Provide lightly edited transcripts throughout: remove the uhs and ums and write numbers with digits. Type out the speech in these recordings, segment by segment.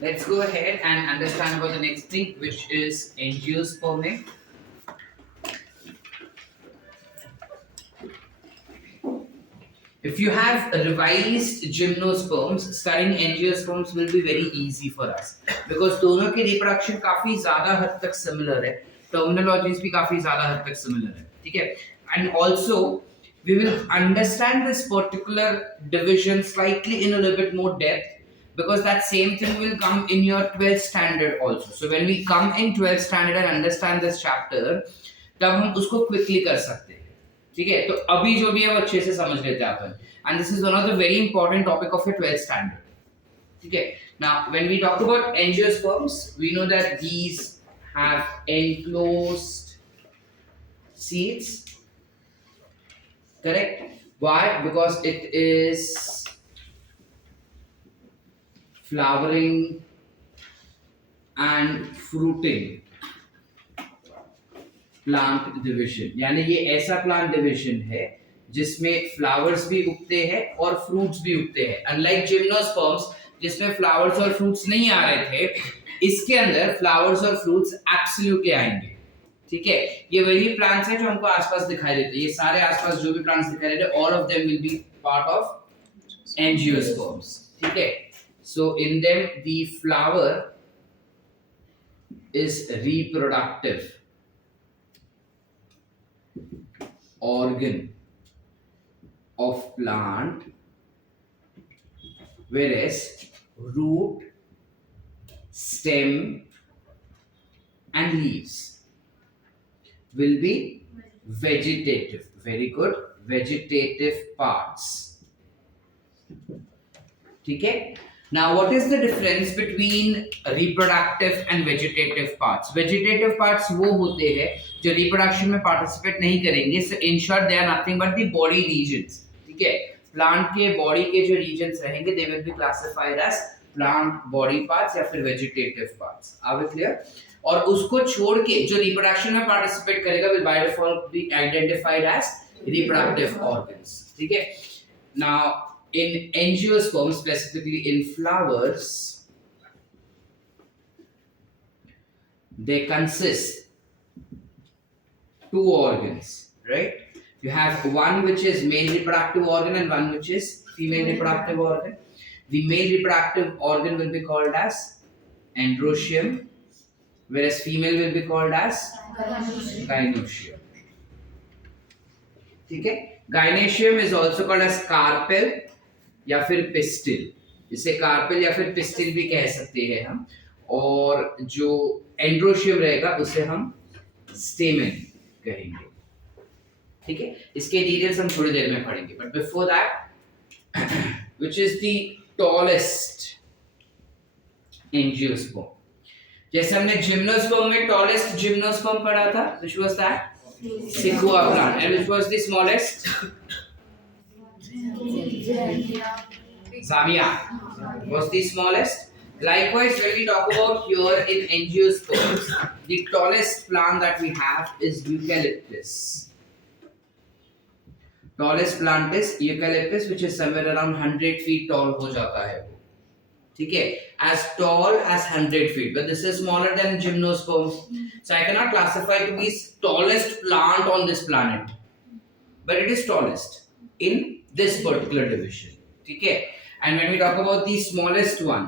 let's go ahead and understand about the next thing, which is angiospermic. If you have revised gymnosperms, studying angiosperms will be very easy for us because दोनों के reproduction काफी ज़्यादा हद तक similar है, terminologies भी काफी ज़्यादा हद तक similar है, ठीक है? And also we will understand this particular division slightly in a little bit more depth because that same thing will come in your 12th standard also. So when we come in 12th standard and understand this chapter, तब हम उसको quickly कर सकते हैं. ठीक है, तो अभी जो भी है वो अच्छे से समझ लेते हैं अपन. And this is one of the very important topic of your 12th standard. ठीक है, now when we talk about angiosperms we know that these have enclosed seeds, correct? Why? Because it is flowering and fruiting plant division. यानी ये ऐसा plant division है जिसमें flowers भी उगते हैं और फ्रूट्स भी उगते हैं. अनलाइक जिम्नोस्पर्म्स जिसमें फ्लावर्स और फ्रूट्स नहीं आ रहे थे, इसके अंदर फ्लावर्स और फ्रूट्स एब्सोल्युटली आएंगे. ठीक है, ये वही प्लांट्स हैं जो हमको आसपास दिखाई देते हैं. ये सारे आसपास जो भी प्लांट्स दिखाई देते हैं, all of them will be part of angiosperms. ठीक है, so in them the flower is reproductive organ of plant, whereas root, stem and leaves will be vegetative. Very good, vegetative parts. ठीक है. Now, what is the difference between reproductive and vegetative parts? Vegetative parts वो होते हैं जो reproduction में participate नहीं करेंगे. So, in short, they are nothing but the body regions. ठीक है, plant के body के जो regions रहेंगे, they will be classified as plant body parts या फिर vegetative parts. Are we clear? और उसको छोड़ के जो reproduction में participate करेगा will by default be identified as reproductive organs. ठीक है. Now, in angiosperms, specifically in flowers, they consist two organs, right? You have one which is male reproductive organ and one which is female reproductive organ. The male reproductive organ will be called as androecium, whereas female will be called as gynoecium. ठीक है, gynoecium is also called as carpel या फिर pistil. इसे carpel या फिर pistil भी कह सकते हैं हम. और जो एंड्रोशियम रहेगा उसे हम स्टेमन कहेंगे. ठीक है, इसके डिटेल्स हम थोड़ी देर में पढ़ेंगे. But before that, which is the tallest angiosperm? जैसे हमने जिम्नोस्पर्म में टॉलेस्ट जिम्नोस्पर्म पढ़ा था, which was that sequoia plant. And which was the smallest? Zamia was the smallest. Likewise, when we talk about here in angiosperms, the tallest plant that we have is eucalyptus. Tallest plant is eucalyptus, which is somewhere around 100 feet tall हो जाता है वो. ठीक है, as tall as 100 feet, but this is smaller than gymnosperms. So I cannot classify to be tallest plant on this planet, but it is tallest in this particular division. ठीक है. And when we talk about the smallest one,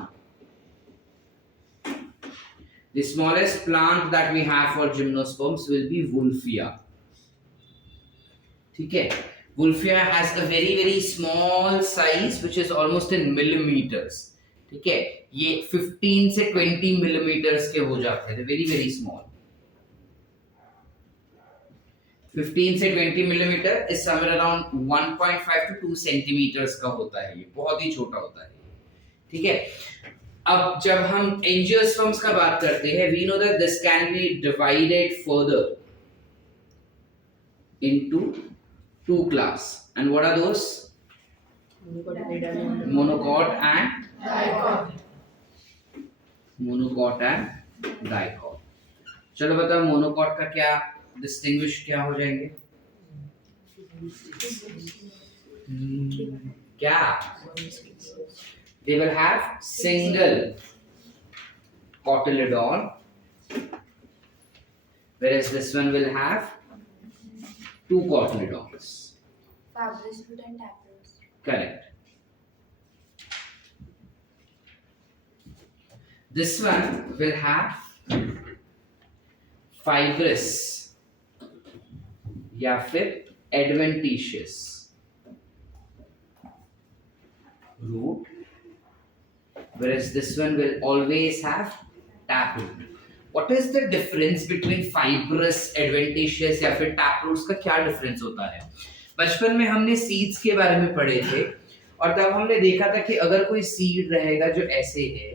the smallest plant that we have for gymnosperms will be Wolffia. ठीक है, Wolffia has a very very small size which is almost in millimeters. ठीक है, ये 15 से 20 millimeters के हो जाते हैं, very very small. 15 से 20 millimetre is somewhere around 1.5 to 2 centimetres का होता है. ये बहुत ही छोटा होता है. ठीक है, अब जब हम एंजियोस्पर्म्स का बात करते हैं, we know that this can be divided further into two class. And what are those? Monocot and dicot. Monocot and dicot. चलो बताओ मोनोकॉट का क्या डिस्टिंग्विश क्या हो जाएंगे? क्या? They will have single cotyledon, whereas this one will have 2 cotyledons. Fibrous root and taproots. Correct. This one will have fibrous या फिर adventitious root, whereas this one will always have taproot. What is the difference between fibrous, adventitious या फिर taproots का क्या difference होता है? बचपन में हमने seeds के बारे में पढ़े थे और तब हमने देखा था कि अगर कोई seed रहेगा जो ऐसे है,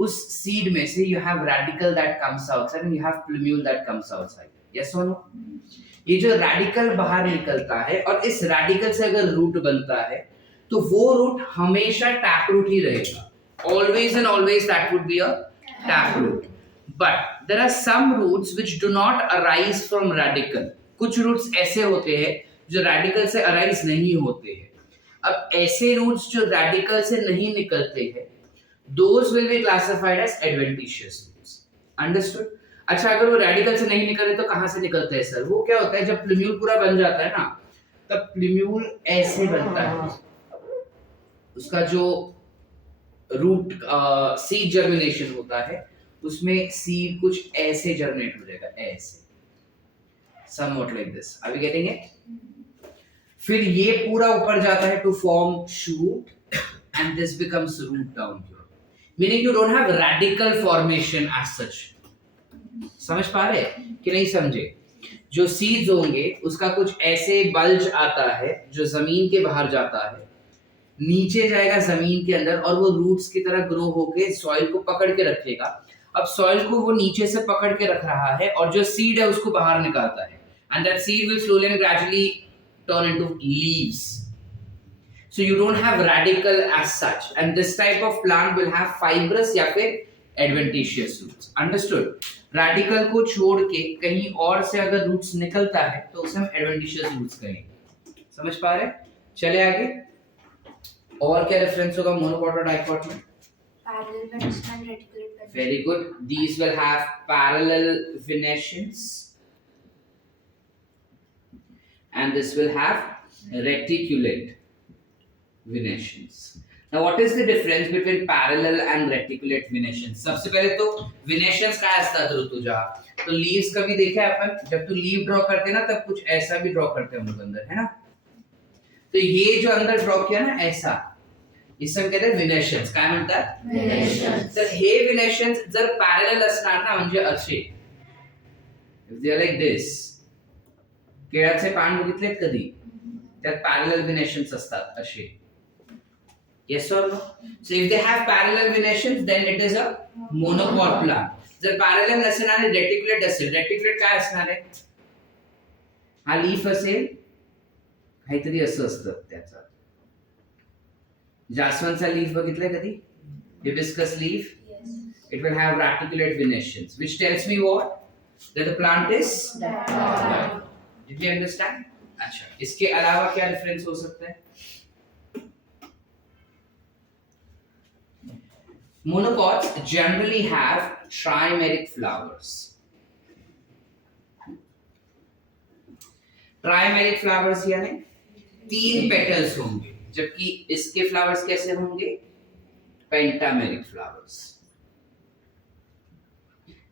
उस seed में से you have radical that comes outside and you have plumule that comes outside. Yes or no? ये जो radical बाहर निकलता है और इस radical से अगर root बनता है तो वो root हमेशा taproot ही रहेगा. Always and always that would be a taproot. But there are some roots which do not arise from radical. कुछ roots ऐसे होते हैं जो radical से arise नहीं होते हैं. अब ऐसे roots जो radical से नहीं निकलते हैं, those will be classified as adventitious roots. Understood? अच्छा, अगर वो radical से नहीं निकले तो कहाँ से निकलते हैं सर? वो क्या होता है जब plumule पूरा बन जाता है ना, तब plumule ऐसे बनता है. उसका जो रूट सीड जर्मिनेशन होता है उसमें सीड कुछ ऐसे जर्मिनेट हो जाएगा, ऐसे somewhat like this. Are we getting it? फिर ये पूरा ऊपर जाता है to form shoot and this becomes root down here, meaning you don't have radical formation as such. समझ पा रहे कि नहीं समझे? जो सीड्स होंगे उसका कुछ ऐसे बल्ज आता है जो जमीन के बाहर जाता है, नीचे जाएगा जमीन के अंदर और वो रूट्स की तरह ग्रो होके सॉइल को पकड़ के रखेगा. अब सॉइल को वो नीचे से पकड़ के रख रहा है और जो सीड है उसको बाहर निकालता है, and that seed will slowly and gradually turn into leaves. So you don't have radical as such, and this type of plant will have fibrous या फिर एडवेंटिशियस रूट्स. अंडरस्टूड? रेडिकल को छोड़ के कहीं और से अगर रूट्स निकलता है तो उसे हम एडवेंटिशियस रूट्स कहेंगे. समझ पा रहे? चले आगे. और क्या रेफरेंस होगा मोनोकॉट और डाइकॉट में? Parallel venation and reticulate venation. Very good. These will have parallel venations and this will have reticulate venations. Now what is the difference between parallel and reticulate venations? सबसे पहले तो venations क्या असतात ऋतुजा? तो leaves कभी देखा है अपन, जब तू leaf draw करते ना तब कुछ ऐसा भी draw करते हैं हम लोग अंदर, है ना? तो ये जो अंदर ड्रॉ किया ना ऐसा, इससे हम कहते हैं विनेशन्स. काय म्हणतात? विनेशन्स. तर हे विनेशन्स जर पॅरलल असणार ना, म्हणजे असे, if they are like this, केळाचे पान बघितलेत कधी? त्यात पॅरलल विनेशन्स असतात असे. Yes or no? So if they have parallel venations then it is a monocot plant. जर पॅरलल नसेल आणि रेटिक्युलेट असेल, रेटिक्युलेट काय असणार आहे? हा लीफ असेल, काहीतरी असं असतं त्याचं. जास्वंदचा लीफ बघितलाय कधी? Hibiscus leaf. Yes. It will have reticulate venations, which tells me what? That the plant is diploid. Did you understand? अच्छा, इसके अलावा क्या डिफरेंस हो सकता है? Monocots generally have trimeric flowers. Trimeric flowers यानी 3 पेटल्स होंगे, जबकि इसके फ्लावर्स कैसे होंगे? पेंटामेरिक फ्लावर्स,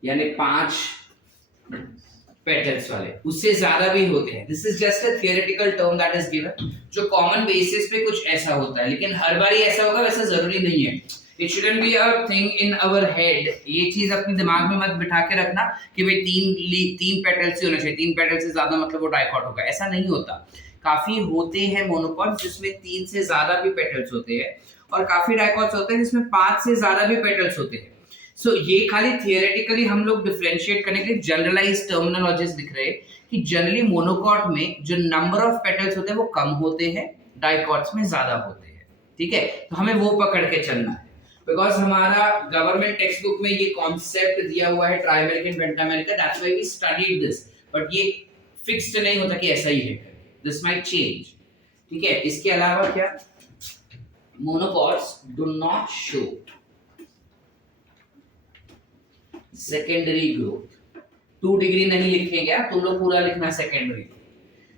यानी 5 पेटल्स वाले. उससे ज्यादा भी होते हैं. This is just a theoretical term that is given, जो कॉमन बेसिस पे कुछ ऐसा होता है, लेकिन हर बार ऐसा होगा वैसा जरूरी नहीं है. It shouldn't be a thing in our head. ये चीज अपने दिमाग में मत बिठा के रखना कि भाई 3 पेटल्स ही होना चाहिए, 3 पेटल से ज्यादा मतलब वो डाइकॉट होगा. ऐसा नहीं होता. काफी होते हैं मोनोकॉट्स जिसमें 3 से ज्यादा भी पेटल्स होते हैं, और काफी डाइकॉट्स होते हैं जिसमें 5 से ज्यादा भी पेटल्स होते हैं. सो ये खाली थियोरेटिकली हम लोग डिफरेंशिएट करने के लिए जनरलाइज्ड टर्मिनोलॉजीज लिख रहे हैं कि जनरली मोनोकॉट में जो नंबर ऑफ पेटल्स होते हैं वो कम होते हैं, डाइकॉट्स में ज्यादा होते हैं. ठीक है, तो हमें वो पकड़ के चलना है, बिकॉज हमारा गवर्नमेंट टेक्स्ट बुक में ये कॉन्सेप्ट दिया हुआ है trimeric and pentameric, that's why we studied this. But ये फिक्स्ड नहीं होता कि ऐसा ही है, दिस माइट चेंज. ठीक है, इसके अलावा क्या? Monocots do not show secondary growth. 2 degree नहीं लिखेंगे, तुम लोग पूरा लिखना secondary.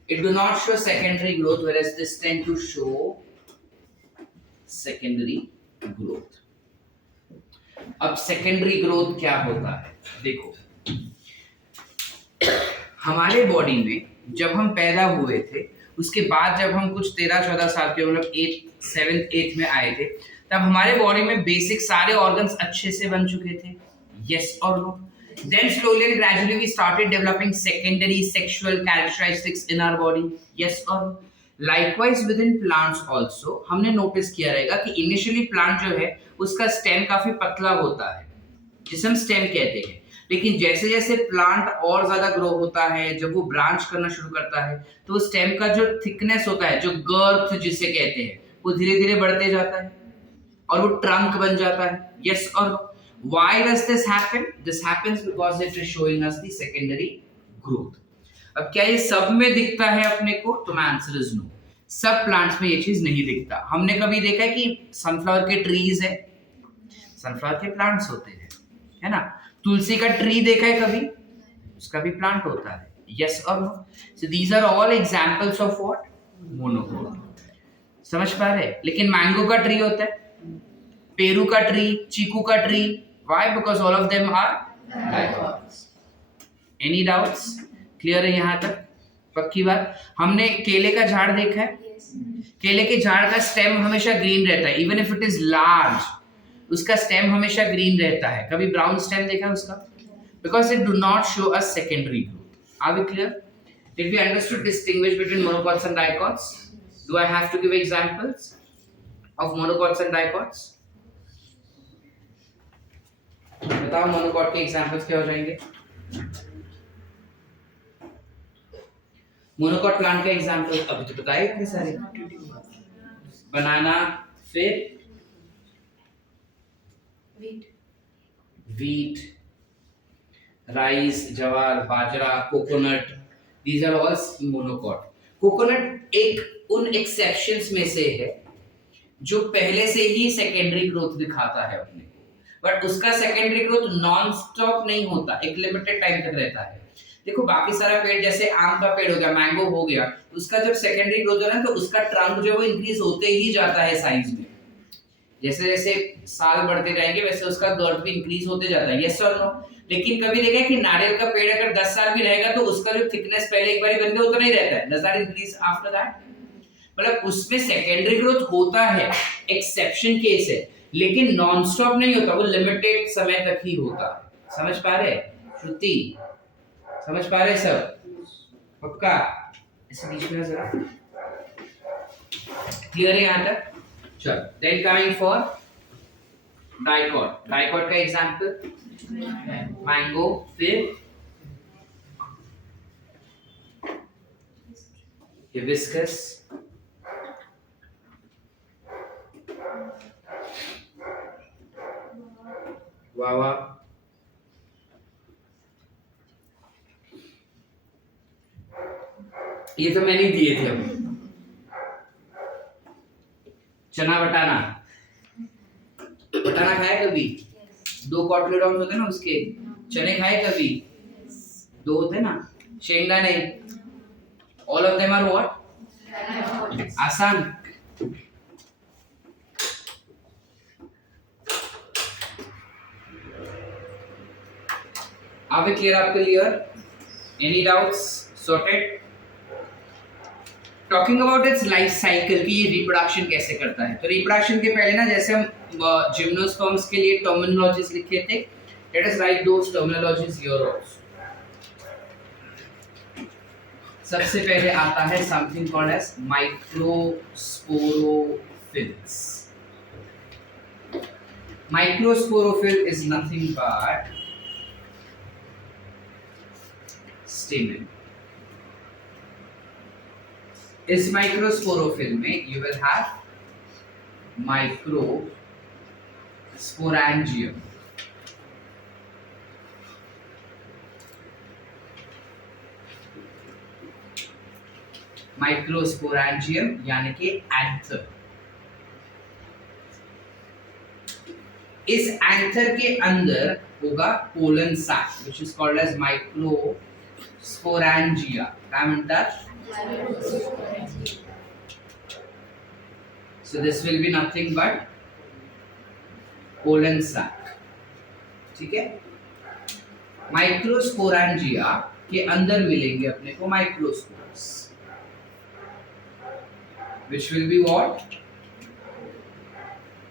It do not show secondary growth, whereas this tend to show secondary growth. अब सेकेंडरी ग्रोथ क्या होता है? देखो, हमारे बॉडी में जब हम पैदा हुए थे, उसके बाद जब हम कुछ 13-14 साल के मतलब 7th 8th में आए थे, तब हमारे बॉडी में बेसिक सारे ऑर्गन्स अच्छे से बन चुके थे। यस और no? Then slowly and gradually we started developing secondary sexual characteristics in our body. Yes or no? Likewise within plants also हमने नोटिस किया रहेगा कि इनिशियली प्लांट जो है उसका स्टेम काफी पतला होता है, जिसे हम स्टेम कहते हैं। लेकिन जैसे जैसे प्लांट और ज्यादा ग्रो होता है, जब वो ब्रांच करना शुरू करता है, तो स्टेम का जो थिकनेस होता है, जो गर्थ जिसे कहते हैं, वो धीरे धीरे बढ़ते जाता है और वो ट्रंक बन जाता है। यस और no? Why does this happen? This happens because it is showing us the secondary growth. अब क्या ये सब में दिखता है अपने को? तो my answer is no. सब प्लांट्स में ये चीज नहीं दिखता। हमने कभी देखा है कि सनफ्लावर के ट्रीज है, सनफ्लावर के प्लांट्स होते हैं, है ना? तुलसी का ट्री देखा है कभी? उसका भी प्लांट होता है। Yes or no? So these are all examples of what? Monocot. समझ पा रहे? लेकिन मैंगो का ट्री होता है, पेरू का ट्री, चीकू का tree. Why? Because all of them are dicots. Any doubts? Clear है यहाँ तक? पक्की बात। हमने केले का झाड़ देखा है? Yes. केले के झाड़ का स्टेम हमेशा ग्रीन रहता है, even if it is large, उसका स्टेम हमेशा ग्रीन रहता है। कभी ब्राउन स्टेम देखा है उसका? Because it do not show a secondary growth. Are we clear? Did we understood distinguish between monocots and dicots? Do I have to give examples of monocots and dicots? बताओ monocot के examples क्या हो जाएंगे? Monocot plant का example अभी तो बताए इतने सारे। बनाना, फिर wheat, rice, jowar, bajra, coconut, these are all monocot. Coconut एक उन एक्सेप्शंस में से है जो पहले से ही सेकेंडरी ग्रोथ दिखाता है अपने, बट उसका सेकेंडरी ग्रोथ नॉन स्टॉप नहीं होता, एक लिमिटेड टाइम तक रहता है। देखो बाकी सारा पेड़, जैसे आम का पेड़ हो गया, मैंगो हो गया, उसका जब सेकेंडरी ग्रोथ हो रहा है तो उसका ट्रंक जो है वो इंक्रीज होते ही जाता है साइज में। जैसे जैसे साल बढ़ते जाएंगे वैसे उसका गर्थ भी इंक्रीज होते जाता है। यस और नो? लेकिन कभी देखा है कि नारियल का पेड़ अगर 10 साल भी रहेगा तो उसका जो थिकनेस पहले एक बार बन गया उतना ही रहता है। Does that increase after that? मतलब उसमें सेकेंडरी ग्रोथ होता है, एक्सेप्शन केस है, लेकिन नॉन स्टॉप नहीं होता, वो लिमिटेड समय तक ही होता है। समझ पा रहे श्रुति? समझ पा रहे सब? पक्का? इसे बीच में जरा क्लियर है यहाँ तक? चलो, then coming for dicot. Dicot का एग्जांपल मैंगो, फिर हिबिस्कस, वावा, ये तो मैंने दिए थे अभी। चना बटाना, बटाना खाया कभी? 2 कॉटलेडॉन्स होते हैं ना उसके। चने खाए कभी? 2 होते ना। शेंगदाने, all of them are what? आसान। Are we clear up till here? Any doubts? Sorted? Talking about it's life cycle कि ये रिप्रोडक्शन कैसे करता है। तो रिप्रोडक्शन के पहले ना, जैसे हम जिम्नोस्पर्म्स के लिए टर्मिनोलॉजीज लिखे थे, let us write those terminologies here also. सबसे पहले आता है something called as microsporophylls. Microsporophyll is nothing but stamen. इस माइक्रोस्पोरोफिल में you will have microsporangium. Microsporangium यानी कि एंथर। इस एंथर के अंदर होगा pollen sac which is called as microsporangia. काय म्हणतात? So this will be nothing but pollen sac. ठीक है. माइक्रोस्पोरैंजिया के अंदर मिलेंगे अपने को microspores which will be what?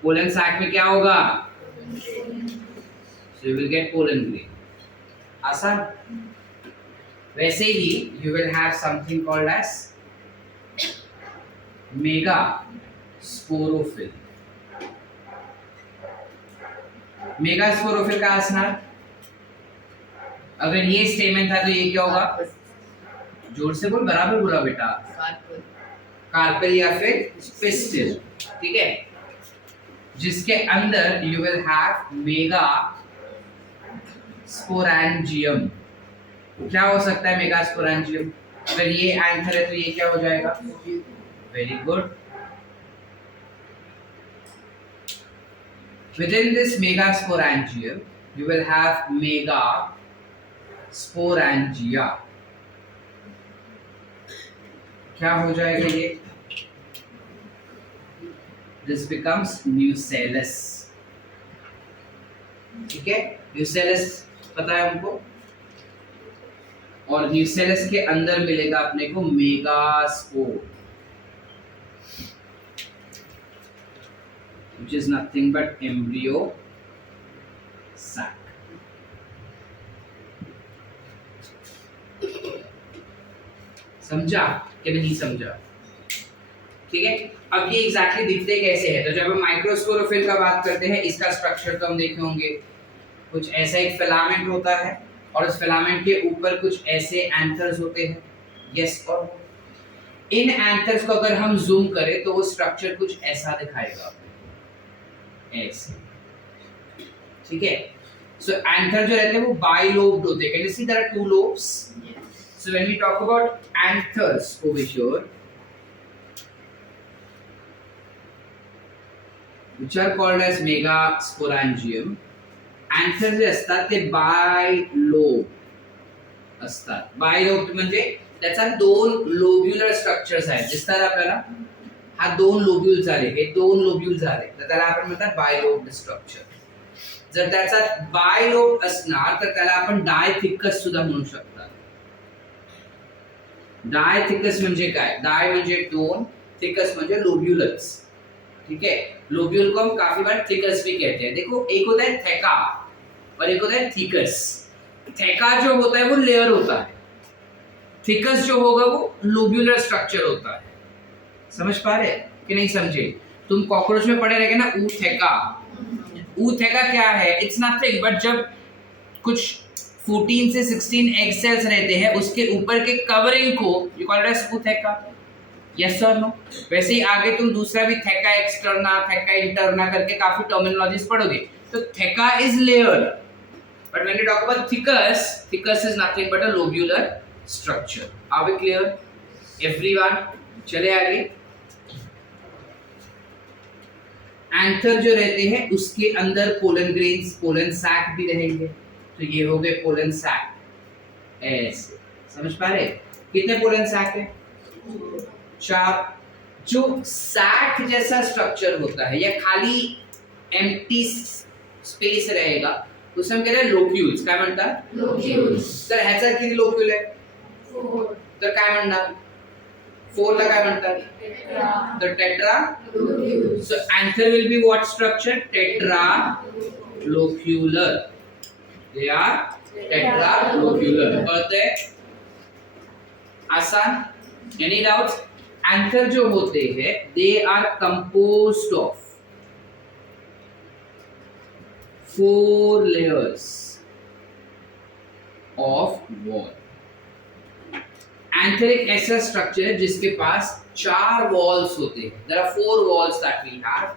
pollen sac में क्या होगा? So you will get pollen grain. आसान. वैसे ही you will have something called as mega sporophyll. Mega sporophyll का असनार. अगर ये स्टेमन था तो ये क्या होगा? जोर से बोल, बराबर बोला बेटा. कार्पेल या फिर पिस्टिल. ठीक है. जिसके अंदर यू विल हैव मेगा स्पोरैंजियम. क्या हो सकता है मेगा स्पोरैंजियम? अगर ये एंथर है तो ये क्या हो जाएगा? Very good. Within this megasporangium, you will have megasporangia. क्या हो जाएगा ये? This becomes nucellus. ठीक है? nucellus पता है हमको? और nucellus के अंदर मिलेगा अपने को megaspore, which is nothing but embryo sac. समझा कि नहीं समझा? ठीक है. अब ये एग्जैक्टली दिखते कैसे है? तो जब हम माइक्रोस्पोरोफिल का बात करते हैं, इसका स्ट्रक्चर तो हम देखे होंगे. कुछ ऐसा एक फिलामेंट होता है और उस फिलामेंट के ऊपर कुछ ऐसे एंथर्स होते हैं. यस और नो. इन एंथर्स को अगर हम जूम करें तो वो स्ट्रक्चर कुछ ऐसा दिखाएगा. ऐसे. ठीक है. सो एंथर जो रहते हैं वो बाइलोब्ड होते हैं. Can you see there are two lobes? So when we talk about anthers over here which are called as megasporangium, anther जे असतात ते बायलोब असतात. बायलोब म्हणजे त्याचा दोन लोब्युलर स्ट्रक्चर्स आहेत. दिसतात आपल्याला? हा दोन लोब्यूल झाले, हे दोन लोब्यूल झाले, तर त्याला आपण म्हणतात बायलोब स्ट्रक्चर. जर त्याचा बायलोब असणार तर त्याला आपण डायथिकस सुद्धा म्हणू शकतात. डायथिकस म्हणजे काय? डाय म्हणजे दोन, थिकस म्हणजे लोब्यूलस. ठीक है. लोब्यूल को हम काफी बार थिकस भी कहते हैं. देखो, एक होता है थेका और एक होता है थिकस. थेका जो होता है वो लेयर होता है, थिकस जो होगा वो लोब्यूलर स्ट्रक्चर होता है. समझ पा रहे कि नहीं समझे? तुम कॉकरोच में पढ़े रहेंगे ना, ऊथेका. ऊथेका क्या है? इट्स नथिंग बट जब कुछ 14 से 16 एग सेल्स रहते हैं उसके ऊपर के कवरिंग को you call it as ootheca. Yes और नो? वैसे ही आगे तुम दूसरा भी थेका एक्सटर्ना, थेका इंटरना करके काफी टर्मिनोलॉजीज पढ़ोगे. तो theca is layer but when you talk about thecas, thecas is nothing but a lobular structure. Are we clear everyone? चले आगे. एंथर जो रहते हैं उसके अंदर पोलन ग्रेन्स, पोलन सैक भी रहेंगे. तो ये हो गए पोलन सैक. ऐसे. समझ पा रहे? कितने पोलन सैक है? 4. जो सैक जैसा स्ट्रक्चर होता है या खाली एम्प्टी स्पेस रहेगा उसे हम कहते हैं लोक्यूल्स. काय म्हणतात? लोक्यूल्स. तर ह्याचा किती लोक्यूल आहे? 4. तर काय म्हणणार? 4 ला काय म्हणतात? टेट्रा. तर tetralocule. So anther will be what structure? Tetralocular. They are tetralocular. कळतंय? आसान? Any doubts? एंथर जो होते हैं they are composed of 4 layers of wall. Anther एक ऐसा स्ट्रक्चर है जिसके पास 4 वॉल्स होते हैं. There are 4 walls that we have,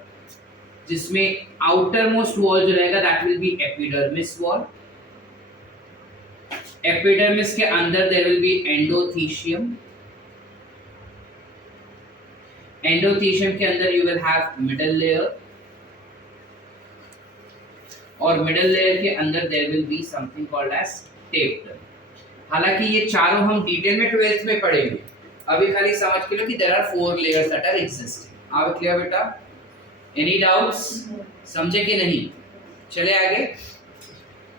जिसमें आउटर मोस्ट वॉल जो रहेगा that will be epidermis wall. Epidermis के अंदर there will be endothecium. Endothecium के अंदर you will have middle layer. और मिडल लेयर के अंदर there will be something called as tapetum. हालांकि ये चारों हम डिटेल में 12th में पढ़ेंगे, अभी खाली समझ के लो कि there are 4 layers that are existing. Are clear बेटा? Any doubts? समझे कि नहीं? चले आगे।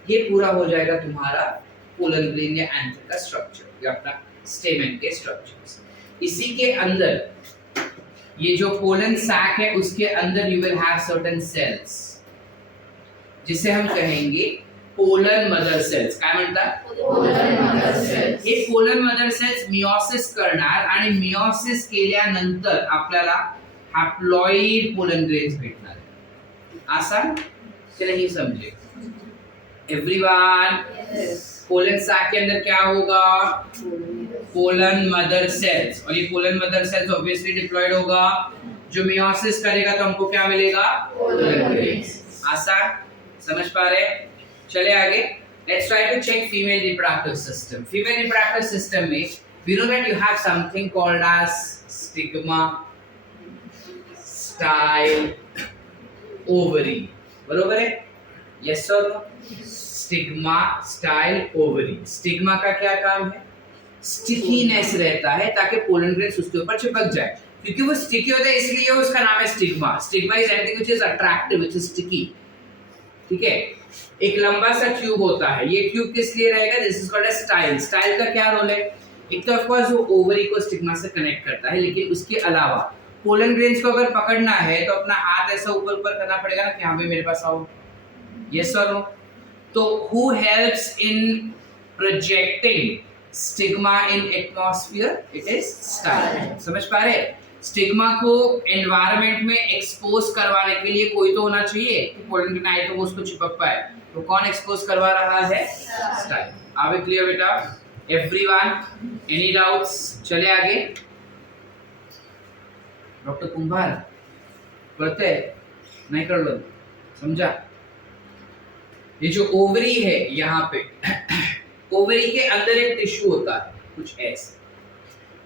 ये पूरा हो जाएगा तुम्हारा पोलन ग्रेन या एंथर का स्ट्रक्चर या अपना स्टेमेन के स्ट्रक्चर्स। इसी के अंदर ये जो पोलन सैक है उसके अंदर you will have certain cells जिसे हम कहेंगे पोलन मदर सेल्स। काय म्हणतात? Pollen mother cells. हे पोलन मदर सेल्स मियोसिस करणार आणि मियोसिस केल्यानंतर आपल्याला हॅप्लॉइड पोलन ग्रेन्स भेटणार। आसान कि नहीं समझे एवरीवन? पोलन सैक के अंदर क्या होगा? पोलन मदर सेल्स, और ये pollen mother cells obviously diploid होगा। जो मियोसिस करेगा तो हमको क्या मिलेगा? Pollen grains. आसान समझ पा रहे? चले आगे। Let's try to check female reproductive system. Female reproductive system में we know that you have something called as stigma, style, ovary। बरोबर है? यस और no? Stigma, style, ovary. Stigma का क्या काम है? स्टिकीनेस रहता है ताकि पोलन ग्रेन्स उसके ऊपर चिपक जाए, क्योंकि वो स्टिकी होता है इसलिए उसका नाम है stigma. Stigma is anything which is attractive, which is sticky. ठीक है? एक लंबा सा ट्यूब होता है, ये ट्यूब किस लिए रहेगा? This is called as style. Style का क्या रोल है? एक तो ऑफ कोर्स वो ओवरी को स्टिग्मा से कनेक्ट करता है, लेकिन उसके अलावा पोलन ग्रेन्स को अगर पकड़ना है तो अपना हाथ ऐसा ऊपर ऊपर करना पड़ेगा ना कि हाँ भाई मेरे पास आओ। यस और नो? तो who helps in projecting stigma in atmosphere? It is style। समझ पा रहे? स्टिग्मा को एनवायरनमेंट में एक्सपोज करवाने के लिए कोई तो होना चाहिए कि पोलन ग्रेन आए तो वो उसको चिपक पाए। तो कौन एक्सपोज करवा रहा है? स्टाइल। आगे क्लियर बेटा? एवरीवन? Any doubts? चले आगे। डॉक्टर कुंभार पढ़ते नहीं कर लो, समझा? ये जो ओवरी है यहाँ पे ओवरी के अंदर एक टिश्यू होता है कुछ ऐसे।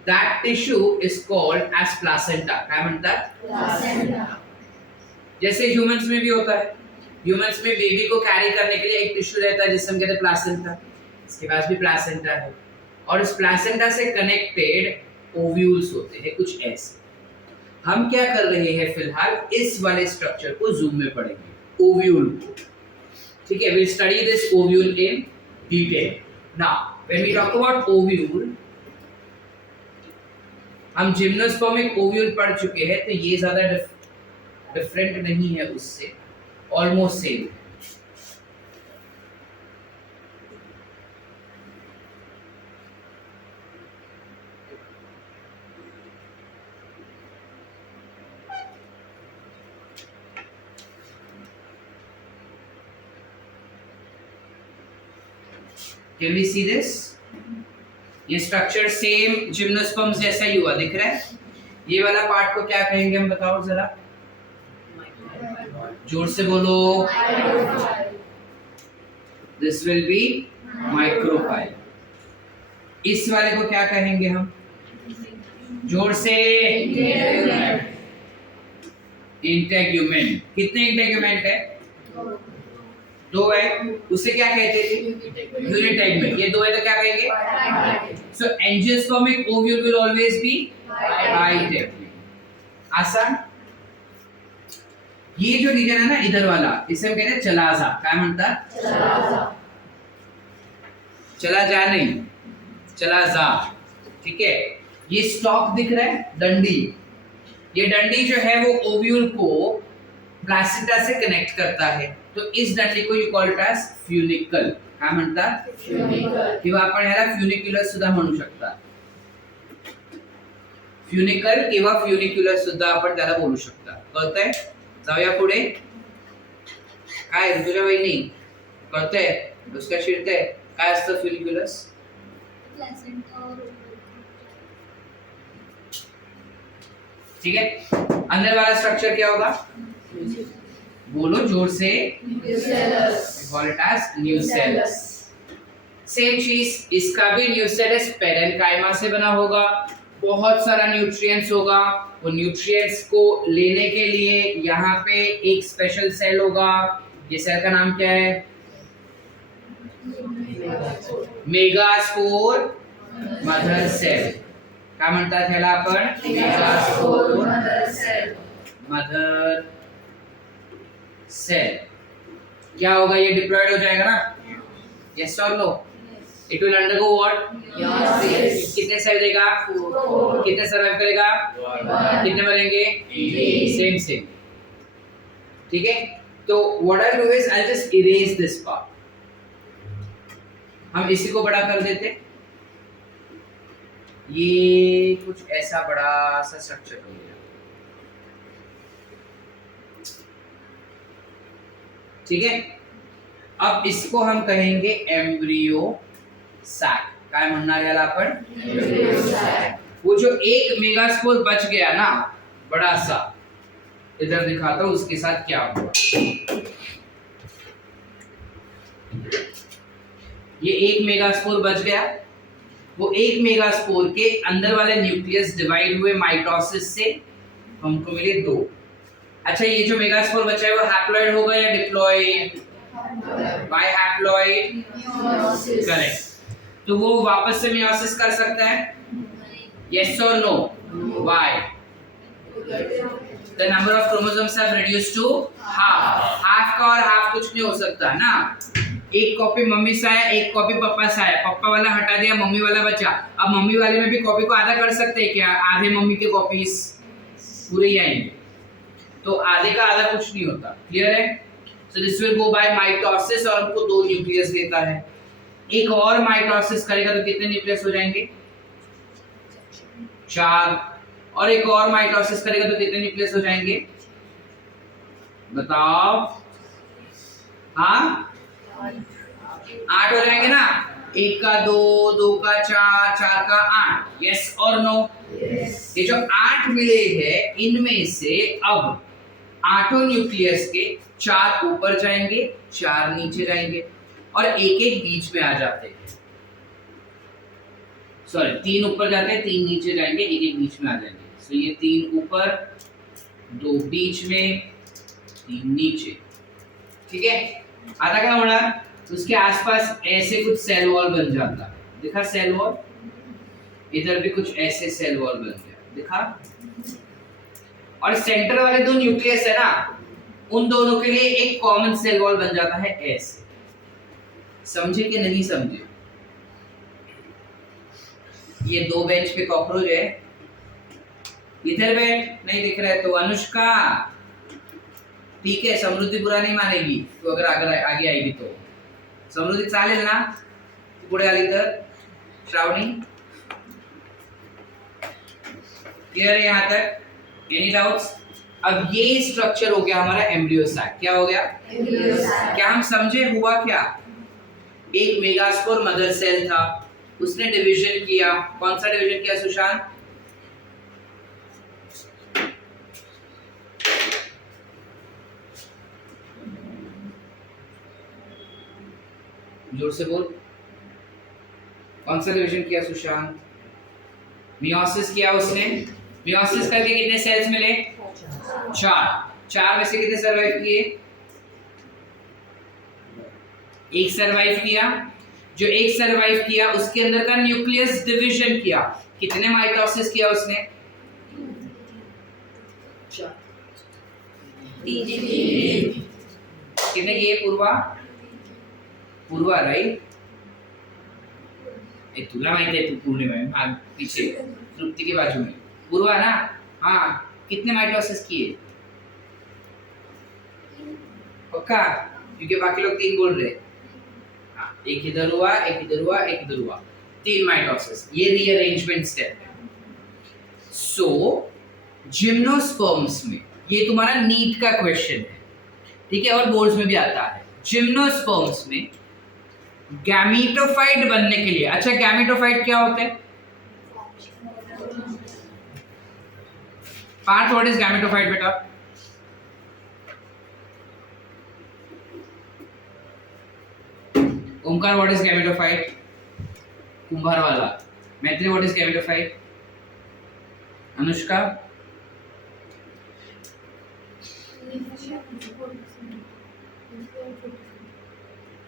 That tissue is called as placenta. क्या म्हणतात? प्लासेंटा। जैसे ह्यूमंस में भी होता है, ह्यूमंस में बेबी को कैरी करने के लिए एक टिश्यू रहता है जिसे हम कहते हैं प्लासेंटा। इसके पास भी प्लासेंटा है, और इस प्लासेंटा से कनेक्टेड ओव्यूल्स होते हैं कुछ ऐसे। हम क्या कर रहे हैं फिलहाल, इस वाले स्ट्रक्चर को जूम में पढ़ेंगे, ओव्यूल को। ठीक है? we'll study this ovule in detail। now when we talk about ovule, हम जिम्नोस्पर्मिक ओव्यूल पढ़ चुके हैं, तो ये ज्यादा डिफरेंट नहीं है उससे, almost same. Can we see this? ये स्ट्रक्चर सेम जिम्नोस्पर्म्स जैसा ही हुआ, दिख रहा है? ये वाला पार्ट को क्या कहेंगे हम बताओ जरा, जोर से बोलो। This will be माइक्रोफाइल। इस वाले को क्या कहेंगे हम? जोर से। इंटेग्यूमेंट। कितने इंटेग्यूमेंट है? 2 है। उसे क्या कहते थे? यूनिटेगमेंट। ये 2 है तो क्या कहेंगे? So angiospermic ovule will always be bitegment. आसान? ये जो रीजन है ना इधर वाला, इसे हम कहते हैं चलाजा। क्या म्हणतात? चला जा नहीं, चला जा। ठीक है? ये स्टॉक दिख रहा है, डंडी। ये डंडी जो है वो ओव्यूल को प्लासेंटा से कनेक्ट करता है, तो इस डंडी को you call it as funicle. काय म्हणतात? फ्यूनिकल। किंवा आपण याला फ्युनिक्युलर सुद्धा म्हणू शकता। फ्युनिकल किंवा फ्युनिक्युलर सुद्धा आपण त्याला बोलू शकता। कळतंय? जाऊया पुढे। काय तुझ्या वहिनी कळतंय? डोसक्यात शिरतंय? काय असतं फ्युनिक्युलस? ठीक है? अंदर वाला स्ट्रक्चर क्या होगा? बोलो जोर से। Call it as nucellus. Same चीज इसका भी न्यूसेलस पेरेन्काइमा से बना होगा। बहुत सारा न्यूट्रिएंट्स होगा, वो न्यूट्रिएंट्स को लेने के लिए यहाँ पे एक स्पेशल सेल होगा ये सेल का नाम क्या है? Megaspore mother cell. काय म्हणतात ह्याला आपण? Megaspore mother cell. Mother cell. क्या होगा? ये डिप्लॉयड हो जाएगा ना? यस और no? It will undergo what? Meiosis. कितने सेल देगा? 4. कितने सर्वाइव करेगा? 1. कितने मरेंगे? 3. सेम. ठीक है? तो what I do is I just erase this part. हम इसी को बड़ा कर देते. ये कुछ ऐसा बड़ा सा स्ट्रक्चर हो गया. ठीक है? अब इसको हम कहेंगे एम्ब्रियो सैक. काय म्हणणार याला आपण? Embryo sac. वो जो एक मेगास्पोर बच गया ना, बड़ा सा, इधर दिखाता हूं उसके साथ क्या हुआ. ये एक मेगास्पोर बच गया. वो एक मेगास्पोर के अंदर वाले न्यूक्लियस डिवाइड हुए माइटोसिस से, हमको मिले 2. अच्छा, ये जो मेगास्पोर बचा है वो हैप्लॉइड होगा या diploid? By haploid. Meiosis. Correct. तो वो वापस से मियोसिस कर सकता है? यस और no? Why? The number of chromosomes have reduced to half. Half का और हाफ कुछ नहीं हो सकता ना. एक कॉपी मम्मी से आया, एक कॉपी पापा से आया. पापा वाला हटा दिया, मम्मी वाला बचा. अब मम्मी वाले में भी कॉपी को आधा कर सकते हैं क्या? आधे मम्मी के कॉपीज पूरे ही आएंगे. तो आधे का आधा कुछ नहीं होता. क्लियर है? So this will go by mitosis और हमको 2 न्यूक्लियस देता है. एक और माइटोसिस करेगा तो कितने न्यूक्लियस हो जाएंगे? 4. और एक और माइटोसिस करेगा तो कितने न्यूक्लियस हो जाएंगे? बताओ. हाँ, 8 हो जाएंगे ना. 1 का 2, 2 का 4, 4 का 8. यस और नो? Yes. ये जो 8 मिले हैं, इनमें से अब 8 न्यूक्लियस के 4 ऊपर जाएंगे, 4 नीचे जाएंगे और एक बीच में आ जाते हैं. सॉरी, 3 ऊपर जाते हैं, 3 नीचे जाएंगे, एक बीच में आ जाएंगे. सो ये 3 ऊपर, 2 बीच में, 3 नीचे. ठीक है? आता क्या होना? उसके आसपास ऐसे कुछ सेल वॉल बन जाता है. दिखा सेल वॉल? इधर भी कुछ ऐसे सेल वॉल बन गया. दिखा? और सेंटर वाले 2 न्यूक्लियस है ना, उन दोनों के लिए एक कॉमन सेल वॉल बन जाता है ऐसे. समझे कि नहीं समझे? ये 2 बेंच पे कॉकरोच है. इधर बैठ. नहीं दिख रहा है तो अनुष्का, ठीक है, समृद्धि बुरा नहीं मानेगी तो अगर आगे आएगी तो. समृद्धि चालेल ना? पुढे आली तर. श्रावणी, क्लियर है यहाँ तक? Any doubts? अब ये स्ट्रक्चर हो गया हमारा एम्ब्रियो सैक. क्या हो गया? Embryo sac. क्या हम समझे हुआ क्या? एक मेगास्पोर मदर सेल था, उसने डिवीजन किया. कौन सा डिवीजन किया सुशांत? जोर से बोल. कौन सा डिवीजन किया सुशांत? मियोसिस किया उसने. मियोसिस करके कितने सेल्स मिले? 4 में से कितने सरवाइव किए? एक सरवाइव किया. जो एक सरवाइव किया उसके अंदर का न्यूक्लियस डिवीजन किया. कितने माइटोसिस किया उसने? 3. कितने किए? पूर्वा राइट? तुला माहिती आहे, तू पूर्णिमा आहे पीछे तृप्ति के बाजू में. पूर्वा ना? हाँ. कितने माइटोसिस किए? पक्का? क्योंकि बाकी लोग 3 बोल रहे. हाँ, एक इधर हुआ, एक इधर हुआ, एक इधर हुआ. 3 माइटोसिस. ये रीअरेंजमेंट स्टेप है. सो जिम्नोस्पर्म्स में, ये तुम्हारा नीट का क्वेश्चन है, ठीक है, और बोर्ड्स में भी आता है. जिम्नोस्पर्म्स में गैमीटोफाइट बनने के लिए, अच्छा गैमीटोफाइट क्या होते हैं? पार्थ, व्हाट इज गैमीटोफाइट बेटा? Omkar, what is gametophyte? कुंभार वाला. Maitri, what is gametophyte? Anushka?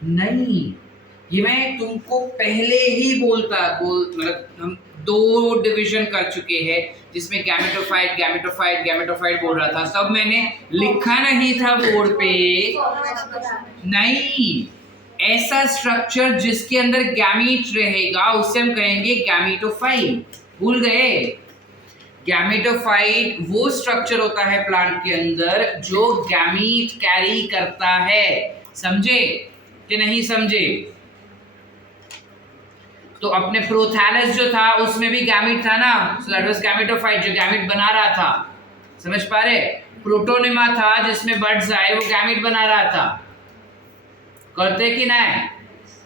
नहीं, ये मैं तुमको पहले ही मतलब हम 2 डिवीजन कर चुके हैं जिसमें गैमेटोफाइट बोल रहा था, तब मैंने लिखा नहीं था बोर्ड पे। नहीं, ऐसा स्ट्रक्चर जिसके अंदर गैमीट रहेगा उसे हम कहेंगे गैमेटोफाइट। भूल गए? गैमेटोफाइट वो स्ट्रक्चर होता है प्लांट के अंदर जो गैमीट कैरी करता है। समझे कि नहीं समझे? तो अपने प्रोथैलस जो था उसमें भी गैमीट था ना, सो दैट वाज गैमेटोफाइट, जो गैमीट बना रहा था। समझ पा रहे? प्रोटोनिमा था जिसमें बड्स आए, वो गैमीट बना रहा था। करते कि नहीं?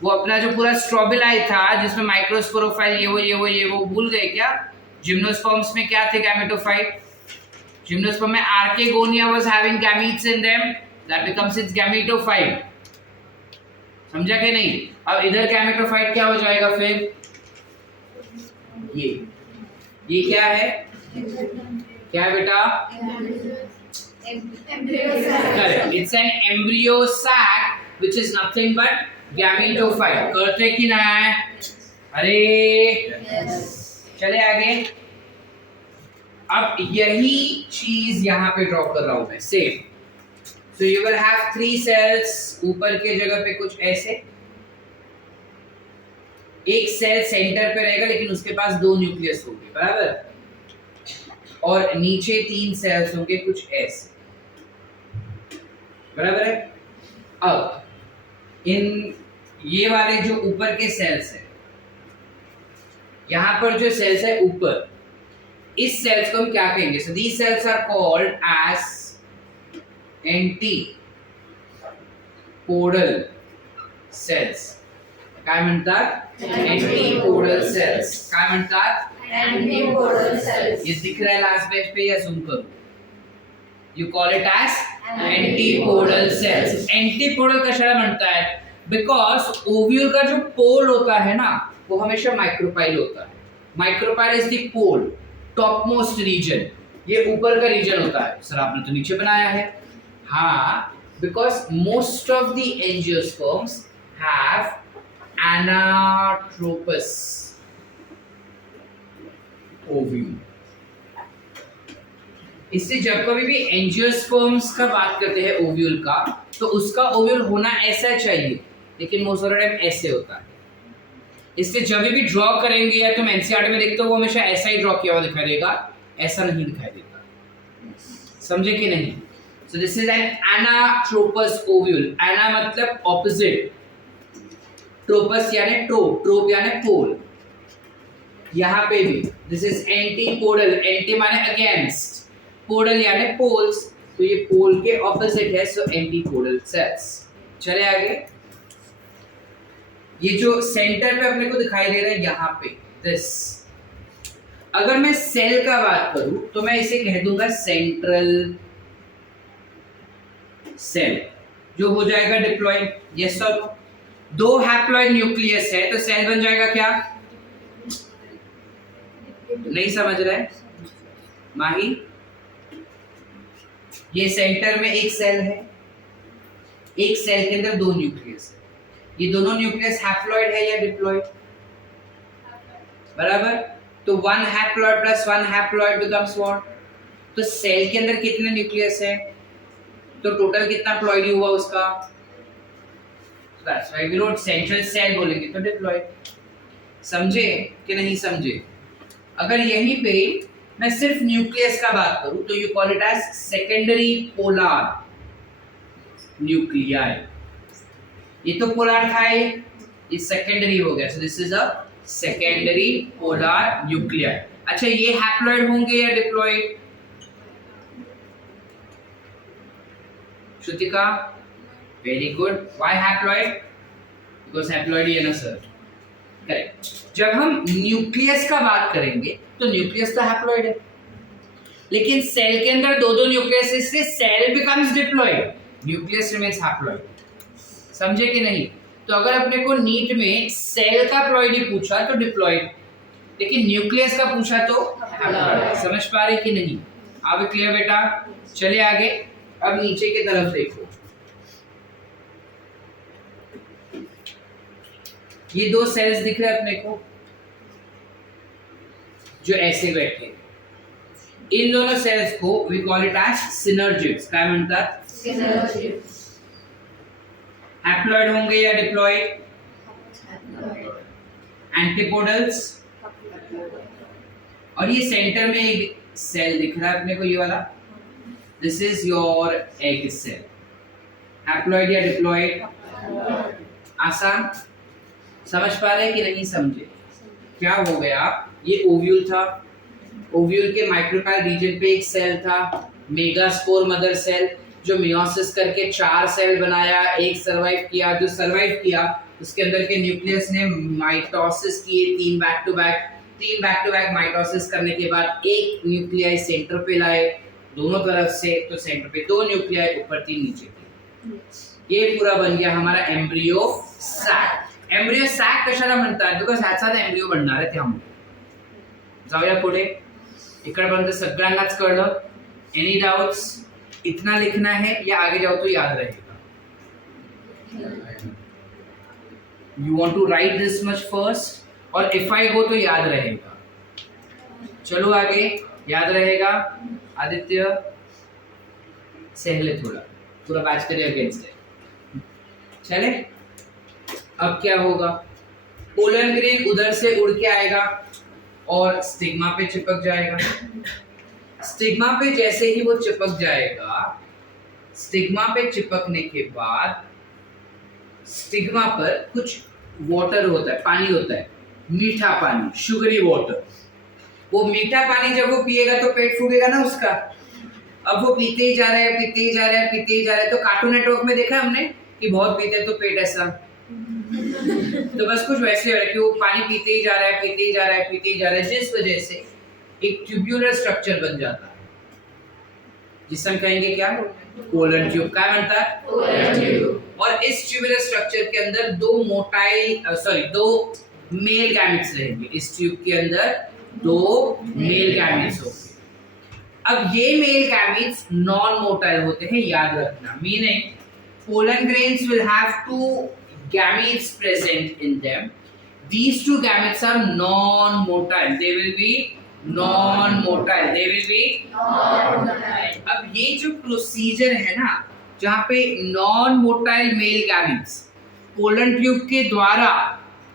वो अपना जो पूरा स्ट्रोबिलाई था जिसमें माइक्रोस्पोरोफाइल ये वो भूल गए क्या? जिम्नोस्पर्म्स में क्या थे गैमेटोफाइट? जिम्नोस्पर्म में archegonia was having gametes in them, that becomes its gametophyte. समझा कि नहीं? अब इधर गैमेटोफाइट क्या हो जाएगा फिर? ये क्या है? क्या है बेटा? Correct. It's an embryo sac which is nothing but gametophyte. करते कि नहीं? अरे चले आगे। अब यही चीज यहाँ पे ड्रॉ कर रहा हूं मैं, same. So you will have 3 cells, ऊपर के जगह पे कुछ ऐसे, एक सेल सेंटर पे रहेगा लेकिन उसके पास 2 न्यूक्लियस होंगे, बराबर? और नीचे 3 सेल्स होंगे कुछ ऐसे, बराबर है? अब इन ये वाले जो ऊपर के सेल्स है, यहां पर जो सेल्स है ऊपर, इस सेल्स को हम क्या कहेंगे? So these cells are called as antipodal cells. काय म्हणतात? Antipodal cells. काय म्हणतात? Antipodal cells. ये दिख रहा है लास्ट पेज पे या जूम करूं? You call it as antipodal cells. Antipodal कशाला म्हणतायत? बिकॉज ओव्यूल का जो पोल होता है ना, वो हमेशा माइक्रोपाइल होता है। Micropyle is the pole, top most region. ये ऊपर का रीजन होता है। सर आपने तो नीचे बनाया है। हाँ, because most of the angiosperms have anatropous ovule। इससे जब कभी भी एंजियोस्पर्म्स का बात करते हैं ओव्यूल का, तो उसका ओव्यूल होना ऐसा चाहिए, लेकिन मोस्ट ऑफ द टाइम ऐसे होता है। इससे जब भी ड्रॉ करेंगे या तुम एनसीईआरटी में देखते हो, वो हमेशा ऐसा ही ड्रॉ किया हुआ दिखाई देगा, ऐसा नहीं दिखाई देता। समझे कि नहीं? So this is an anatropous ovule. Ana मतलब ऑपोजिट, ट्रोपस यानी ट्रोप यानी पोल। यहां पे भी दिस इज एंटीपोडल। एंटी माने अगेंस्ट, पोडल यानी पोल्स, तो ये पोल के ऑपोजिट है, सो एंटीपोडल सेल्स। चले आगे। ये जो सेंटर पे अपने को दिखाई दे रहा है यहां पे, दिस, अगर मैं सेल का बात करूं तो मैं इसे कह दूंगा सेंट्रल सेल, जो हो जाएगा डिप्लॉइड। यस और नो? 2 हैप्लॉइड न्यूक्लियस है तो सेल बन जाएगा क्या? नहीं समझ रहे माही? ये सेंटर में एक सेल है, एक सेल के अंदर 2 न्यूक्लियस है। ये दोनों न्यूक्लियस हैप्लॉइड है या डिप्लॉइड? बराबर? तो 1 haploid plus 1 haploid becomes what? तो सेल के अंदर कितने न्यूक्लियस है, तो टोटल कितना प्लॉइड हुआ उसका? That's why we wrote central cell बोलेंगे तो डिप्लॉइड। समझे कि नहीं समझे? अगर यहीं पे मैं सिर्फ न्यूक्लियस का बात करूं तो you call it as secondary polar nuclei. ये तो पोलर था, ये सेकेंडरी हो गया, so this is a secondary polar nuclei. अच्छा, ये हैप्लॉइड होंगे या diploid? Shrutika, very good. Why haploid? Because haploid ही है ना सर। करेक्ट। जब हम न्यूक्लियस का बात करेंगे तो न्यूक्लियस तो हैप्लॉइड है, लेकिन सेल के अंदर 2 न्यूक्लियस, इसलिए cell becomes diploid, nucleus remains haploid. समझे कि नहीं? तो अगर अपने को नीट में सेल का प्लॉइड ही पूछा तो डिप्लॉइड, लेकिन न्यूक्लियस का पूछा तो हैप्लॉइड। समझ पा रहे कि नहीं? अब क्लियर बेटा? चले आगे। अब नीचे की तरफ देखो। ये दो सेल्स दिख रहे हैं अपने को जो ऐसे बैठे, इन दोनों सेल्स को we call it as synergids. काय म्हणतात? Synergids. हॅप्लॉइड होंगे या डिप्लॉइड? एंटीपोडल्स. और ये सेंटर में एक सेल दिख रहा है अपने को, ये वाला, this is your egg cell. Haploid या डिप्लॉइड? आसान. समझ पा रहे हैं कि नहीं समझे? क्या हो गया, ये ओव्यूल था, ओव्यूल के माइक्रोकाइल रीजन पे एक सेल था, मेगास्पोर मदर सेल, जो मियोसिस करके 4 सेल बनाया, एक सरवाइव किया. जो सरवाइव किया उसके अंदर के न्यूक्लियस ने माइटोसिस किए, 3 बैक टू बैक माइटोसिस करने के बाद एक न्यूक्लियाई सेंटर पे लाए दोनों तरफ से, तो सेंटर पे 2 न्यूक्लियाई, ऊपर 3 नीचे 3. ये पूरा बन गया हमारा एम्ब्रियो सॅक. एम्ब्रियो सॅक कशाला म्हणतात? बिकॉज ह्याचा एम्ब्रियो बनणार आहे त्यामुळे. जाऊया पुढे. इकडपर्यंत सगळ्यांनाच कळलं? Any doubts? इतना लिखना है या आगे जाओ तो याद रहेगा? You want to write this much first, और इफ आई गो तो याद रहेगा. चलो आगे, याद रहेगा. आदित्य सहले थोड़ा, पूरा बैच तेरे अगेंस्ट है. चले, अब क्या होगा? पोलन ग्रेन उधर से उड़ के आएगा और स्टिग्मा पे चिपक जाएगा. स्टिग्मा पे जैसे ही वो चिपक जाएगा, स्टिग्मा पे चिपकने के बाद स्टिग्मा पर कुछ वाटर होता है, पानी होता है, मीठा पानी, शुगरी वाटर. वो मीठा पानी जब वो पिएगा तो पेट फूलेगा ना उसका. अब वो पीते ही जा रहा है. तो कार्टून नेटवर्क में देखा हमने कि बहुत पीते हैं तो पेट ऐसा. तो बस कुछ वैसे हो रहा है कि वो पानी पीते ही जा रहा है, जिस वजह से एक ट्यूब्यूलर स्ट्रक्चर बन जाता है, जिसे हम कहेंगे क्या? Pollen tube. क्या बनता है? Polar tube. और इस ट्यूबुलर स्ट्रक्चर के अंदर दो मेल गैमेट्स रहेंगे. इस ट्यूब के अंदर 2 मेल गैमेट्स होंगे. अब ये मेल गैमेट्स नॉन मोटाइल होते हैं, याद रखना. Meaning pollen grains will have 2 gametes present in them. These 2 gametes are non-motile. They will be non-motile. अब ये जो प्रोसीजर है ना, जहाँ पे non motile male gametes pollen tube के द्वारा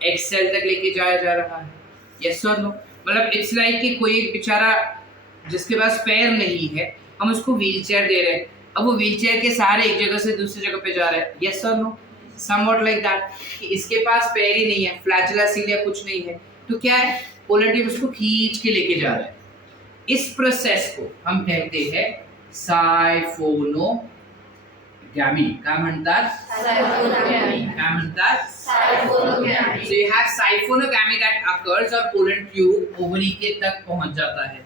एक सेल तक लेके जाया जा रहा है. यस और नो? मतलब इट्स लाइक कि कोई एक बेचारा जिसके पास पैर नहीं है, हम उसको व्हीलचेयर दे रहे हैं. अब वो व्हीलचेयर के सहारे एक जगह से दूसरी जगह पे जा रहा है. यस और नो? समवॉट लाइक दैट, कि इसके पास पैर ही नहीं है, फ्लैचुला सीलिया कुछ नहीं है, तो क्या है, पोलन ट्यूब उसको खींच के लेके जा रहा है. इस प्रोसेस को हम कहते हैं सायफोनोगॅमी. काय म्हणतात? काय म्हणतात? So you have सायफोनोगॅमी that occurs और पोलन ट्यूब ओवरी के तक पहुंच जाता है.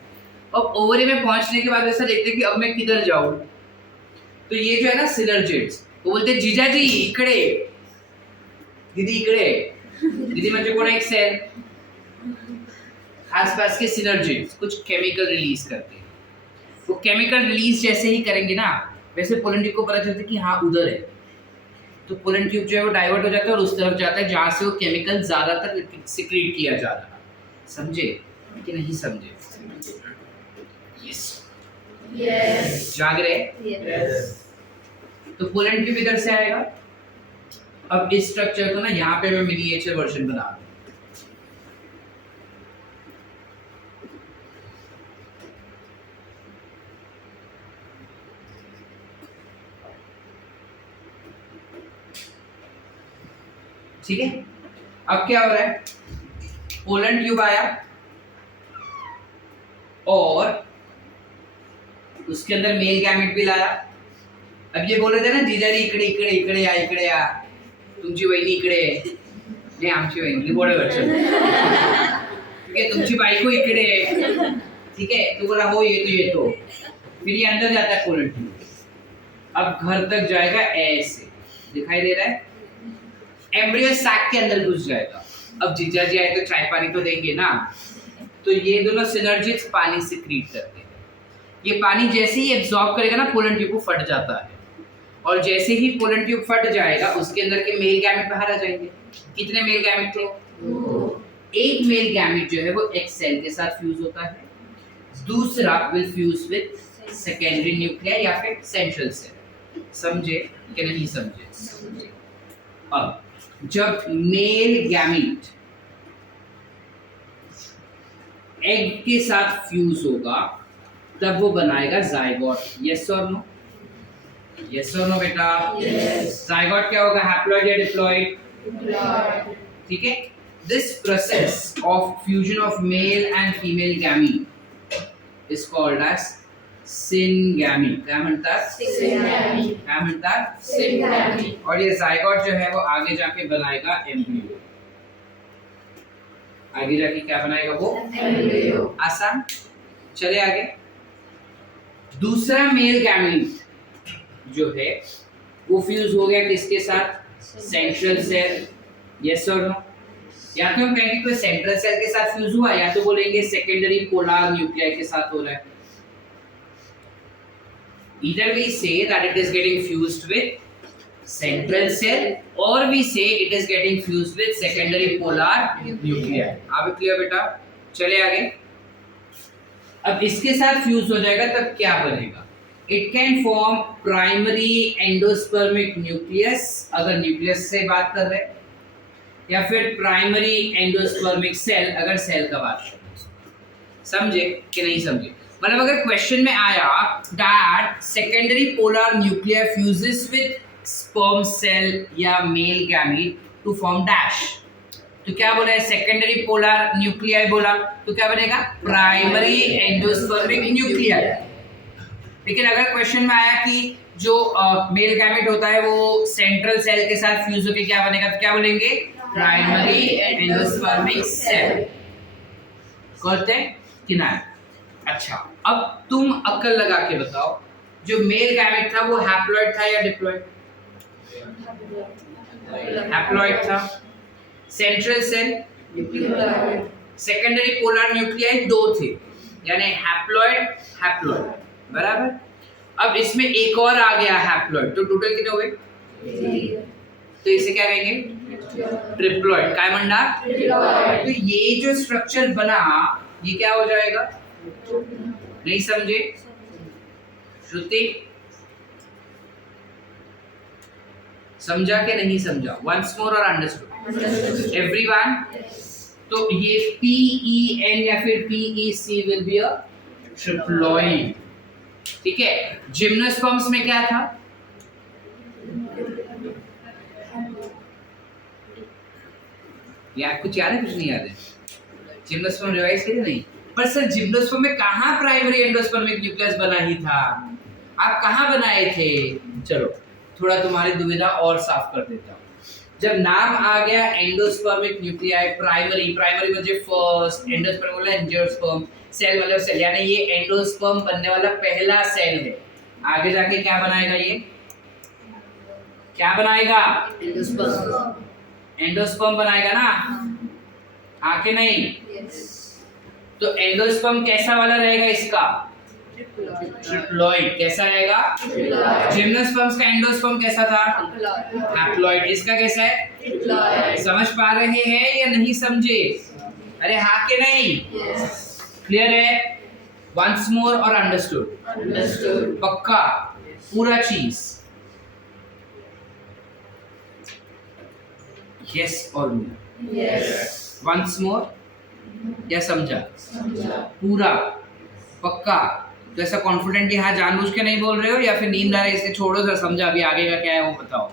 अब ओवरी में पहुंचने के बाद ऐसा देखते हैं कि अब मैं किधर जाऊं. तो ये जो है ना सिनर्जिड्स, वो बोलते जीजाजी इकडे, दीदी इकडे. दीदी म्हणजे कोण? एक सेल. आसपास के सिनर्जिड्स कुछ केमिकल रिलीज करते हैं. वो केमिकल रिलीज जैसे ही करेंगे ना, वैसे पोलन ट्यूब को पता चलता है कि हाँ उधर है. तो पोलन ट्यूब जो है वो डाइवर्ट हो जाता है और उस तरफ जाता है जहाँ से वो केमिकल ज्यादातर सिक्रीट किया जा रहा है. समझे कि नहीं समझे? यस. जाग रहे? तो पोलन ट्यूब इधर से आएगा. अब इस स्ट्रक्चर को ना यहाँ पे मैं मिनिएचर वर्जन बना दूं. ठीक है. अब क्या हो रहा है, पोलन ट्यूब आया और उसके अंदर मेल गैमेट भी लाया. अब ये बोल रहे थे ना जीजाजी इकडे इकडे इकडे या, तुमची वहिनी इकडे आहे. नाही आमची वहिनी बरोबर. ठीक है, तुमची बायको इकडे आहे. ठीक है, तो बोला हो येतो. फिर ये अंदर जाता है पोलन ट्यूब. अब घर तक जाएगा ऐसे, दिखाई दे रहा है. एम्ब्रियो सैक के अंदर घुस जाएगा. अब जीजाजी आए तो चाय पानी तो देंगे ना. तो ये दोनों सिनर्जिड्स पानी सिक्रीट करते हैं. ये पानी जैसे ही एब्जॉर्ब करेगा ना, पोलन ट्यूब को फट जाता है. और जैसे ही पोलन ट्यूब फट जाएगा उसके अंदर के मेल गैमेट बाहर आ जाएंगे। कितने मेल गैमेट थे? एक मेल गैमेट जो है वो एक सेल के साथ फ्यूज होता है, दूसरा will fuse with secondary nuclear या फिर सेंट्रल सेल। समझे कि नहीं समझे? अब जब मेल गैमेट एग के साथ फ्यूज होगा तब वो बनाएगा जाइगोट। यस और नो? यस और नो बेटा? जाइगोट क्या होगा? हैप्लॉइड या डिप्लॉइड? ठीक है। This process of fusion of male and female gamete is called as syngamy. क्या म्हणतात? क्या म्हणतात? सिनगैमी। और ये जाइगोट जो है वो आगे जाके बनाएगा एम्ब्रियो। आगे जाके क्या बनाएगा वो? एम्ब्रियो। आसान। चले आगे। दूसरा मेल गैमीट जो है वो फ्यूज हो गया किसके साथ? Central cell. यस और नो? या तो हम कहेंगे कोई सेंट्रल सेल के साथ फ्यूज हुआ, या तो बोलेंगे सेकेंडरी पोलर न्यूक्लियाई के साथ हो रहा है। Either we say that it is getting fused with central cell or we say it is getting fused with secondary polar nuclei। अब क्लियर बेटा? चले आगे। अब इसके साथ फ्यूज हो जाएगा तब क्या बनेगा? It can form primary endospermic nucleus, अगर न्यूक्लियस से बात कर रहे हैं, या फिर प्राइमरी एंडोस्पर्मिक सेल अगर सेल का बात कर रहे हैं। समझे कि नहीं समझे? मतलब अगर क्वेश्चन में आया that secondary polar nuclear fuses with sperm cell या male gamete to form dash, तो क्या बोला है? सेकेंडरी पोलर न्यूक्लियर बोला, तो क्या बनेगा? Primary endospermic nuclear. लेकिन अगर क्वेश्चन में आया कि जो मेल गैमीट होता है वो सेंट्रल सेल के साथ फ्यूज होकर क्या बनेगा, तो क्या बोलेंगे? Primary endospermic cell. करते हैं कि नहीं? अच्छा, अब तुम अक्ल लगा के बताओ, जो मेल गैमेट था वो हैप्लॉइड था या डिप्लॉइड? हैप्लॉइड था। Central cell, secondary polar nuclei दो थे, यानी हैप्लॉइड हैप्लॉइड, बराबर। अब इसमें एक और आ गया हैप्लॉइड, तो टोटल कितने हो गए? तो इसे क्या कहेंगे? ट्रिप्लॉइड। काय म्हणणार? तो ये जो स्ट्रक्चर बना ये क्या हो जाएगा? नहीं समझे? श्रुति समझा के नहीं समझा? वंस मोर और अंडरस्टूड एवरीवन? तो ये PEN या फिर PEC will be a triploid. ठीक है। जिम्नोस्पर्म्स में क्या था? यार कुछ याद है? कुछ नहीं याद है? जिम्नोस्पर्म रिवाइज किया नहीं? पर सर जिम्नोस्पर्म में कहाँ प्राइमरी एंडोस्पर्मिक न्यूक्लियस बना ही था? आप कहाँ बनाए थे? चलो थोड़ा तुम्हारी दुविधा और साफ कर देता हूँ। जब नाम आ गया एंडोस्पर्मिक न्यूक्लियाई, प्राइमरी, प्राइमरी म्हणजे फर्स्ट, एंडोस्पर्म वाला एंजियोस्पर्म, सेल वाला सेल, यानी ये एंडोस्पर्म बनने वाला पहला सेल है। आगे जाके क्या बनाएगा? ये क्या बनाएगा? एंडोस्पर्म बनाएगा ना? हाँ कि नहीं? तो एंडोस्पर्म कैसा वाला रहेगा इसका? ट्रिप्लॉइड। कैसा रहेगा? जिम्नोस्पर्म्स का एंडोस्पर्म कैसा था? हैप्लॉइड। इसका कैसा है? समझ पा रहे हैं या नहीं समझे? अरे हाँ कि नहीं? क्लियर है? वंस मोर और अंडरस्टूड? पक्का? पूरा चीज? यस और नो? वंस मोर या समझा? पूरा? पक्का? तो ऐसा कॉन्फिडेंटली हाँ जानबूझ के नहीं बोल रहे हो या फिर नींद आ रही है इसके छोड़ो सर, समझा? अभी आगे का क्या है वो बताओ।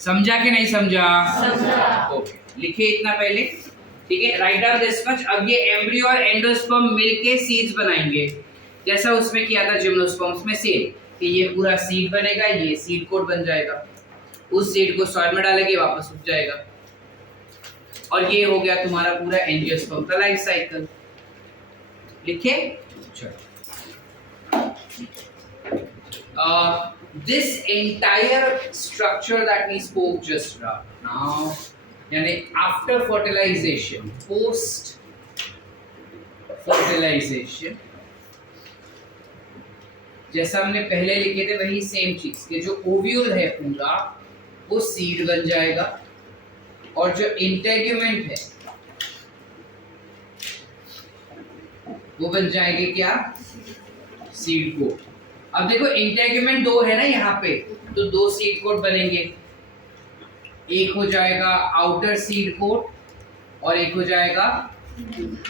समझा कि नहीं समझा? ओके, लिखिए इतना पहले। ठीक है, राइट डाउन दिस मच। अब ये एम्ब्रियो और एंडोस्पर्म मिलके सीड्स बनाएंगे, जैसा उसमें किया था जिम्नोस्पर्म्स में सेम, कि ये पूरा सीड बनेगा, ये सीड कोट बन जाएगा, उस सीड को सॉइल में डालेंगे, वापस उग जाएगा, और ये हो गया तुम्हारा पूरा एंजियोस्पर्म का लाइफ साइकिल। लिखे? चलो। This entire structure that we spoke just now, यानी after fertilization, post fertilization, जैसा हमने पहले लिखे थे वही सेम चीज कि जो ओव्यूल है पूरा वो सीड बन जाएगा और जो इंटेग्यूमेंट है वो बन जाएंगे क्या, सीड कोट। अब देखो इंटेग्यूमेंट दो है ना यहाँ पे, तो दो सीड कोट बनेंगे, एक हो जाएगा आउटर सीड कोट और एक हो जाएगा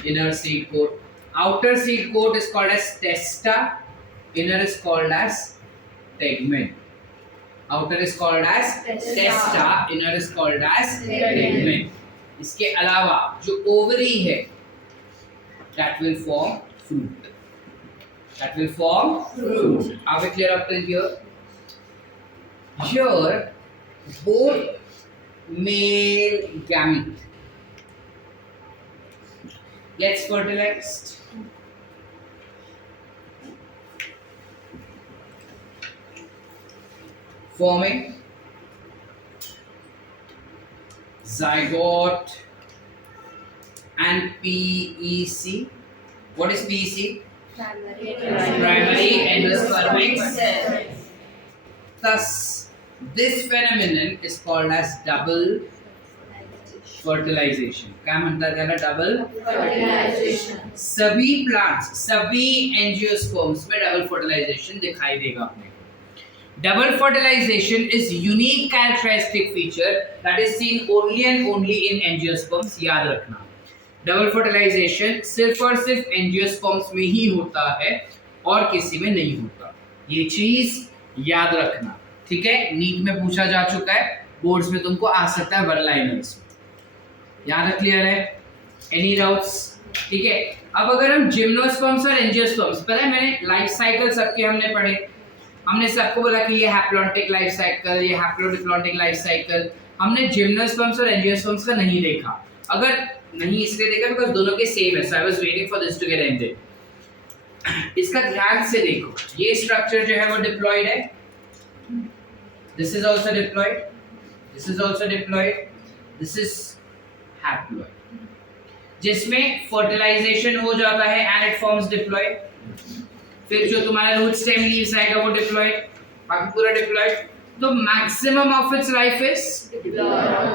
inner seed coat. Outer seed coat is called as testa, inner is called as tegment. Outer is called as testa, inner is called as tegment. इसके अलावा जो ओवरी है that will form fruit. That will form fruit. Are we clear up till here? Here both male gamete gets fertilized. Forming zygote and PEC. What is PEC? Primary endospermic cell. Thus, this phenomenon is called as double fertilization. क्या म्हणतात त्याला? double fertilization. सभी plants, सभी angiosperms में double fertilization दिखाई देगा आपने। Double fertilization is unique characteristic feature that is seen only and only in angiosperms. याद रखना, डबल फर्टिलाइजेशन सिर्फ और सिर्फ एंजियोस्पर्म्स में ही होता है और किसी में नहीं होता, ये चीज याद रखना, ठीक है। नीट में पूछा जा चुका है, बोर्ड्स में तुमको आ सकता है वन लाइनर्स में, याद क्लियर है? Any doubts? ठीक है। अब अगर हम जिम्नोस्पर्म्स और एंजियोस्पर्म्स, पता है मैंने लाइफ साइकिल सबके हमने पढ़े, हमने सबको बोला कि ये हैप्लॉन्टिक लाइफ साइकिल, ये हैप्लोडिप्लॉन्टिक लाइफ साइकिल, हमने जिम्नोस्पर्म्स और एंजियोस्पर्म्स का नहीं देखा। अगर नहीं इसलिए देखा बिकॉज़ दोनों के सेम है, so I was waiting for this to get ended. इसका ध्यान से देखो, ये स्ट्रक्चर जो है वो डिप्लॉयड है, this is also diploid, this is also diploid, this is haploid, जिसमें फर्टिलाइजेशन हो जाता है एंड इट फॉर्म्स डिप्लॉयड। फिर जो तुम्हारा रूट स्टेम लीव्स आएगा वो डिप्लॉयड, बाकी पूरा डिप्लॉयड। तो maximum of its life is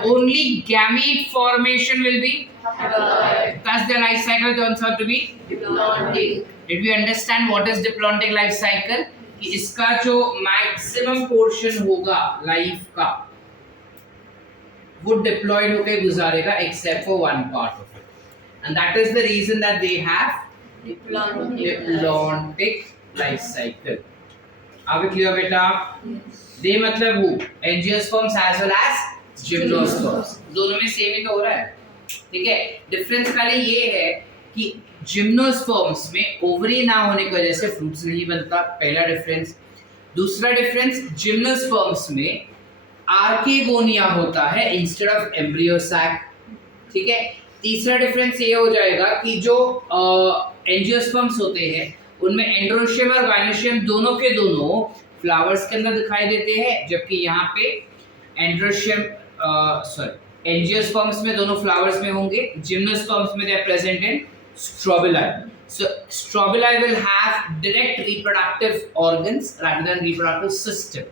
only gamete formation will be diploid, thus the life cycle turns out to be Diplontic. did we understand what is diplontic life cycle? कि इसका जो maximum portion होगा life का वो diploid होकर गुजारेगा except for one part of it, and that is the reason that they have diplontic life cycle. Are we clear बेटा? दे मतलब वो angiosperms as well as gymnosperms, दोनों में सेम ही तो हो रहा है, ठीक है। डिफरेंस खाली ये है कि जिम्नोस्पर्म्स में ओवरी ना होने की वजह से फ्रूट्स नहीं बनता, पहला डिफरेंस। दूसरा डिफरेंस, जिम्नोस्पर्म्स में आर्किगोनिया होता है इंस्टेड ऑफ एम्ब्रियो सैक, ठीक है। तीसरा डिफरेंस ये हो जाएगा कि जो एंजियोस्पर्म्स होते हैं उनमें एंड्रोशियम और गायनोशियम दोनों के दोनों फ्लावर्स के अंदर दिखाई देते हैं, जबकि यहाँ पे एंड्रोशियम एंजियोस्पर्म्स में दोनों फ्लावर्स में होंगे, जिम्नोस्पर्म्स में they are present in strobili. So strobili will have direct reproductive organs rather than reproductive system,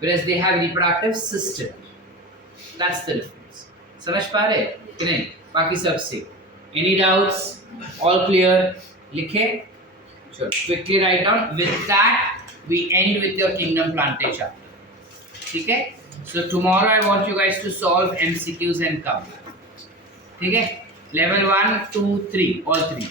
whereas they have reproductive system. That's the difference. समझ पा रहे कि नहीं? बाकी सब से any doubts? All clear? लिखे? Sure. Quickly write down. With that, we end with your kingdom plantae chapter. ठीक है? So tomorrow I want you guys to solve MCQs and come. ठीक है? Level 1, 2, 3, all three.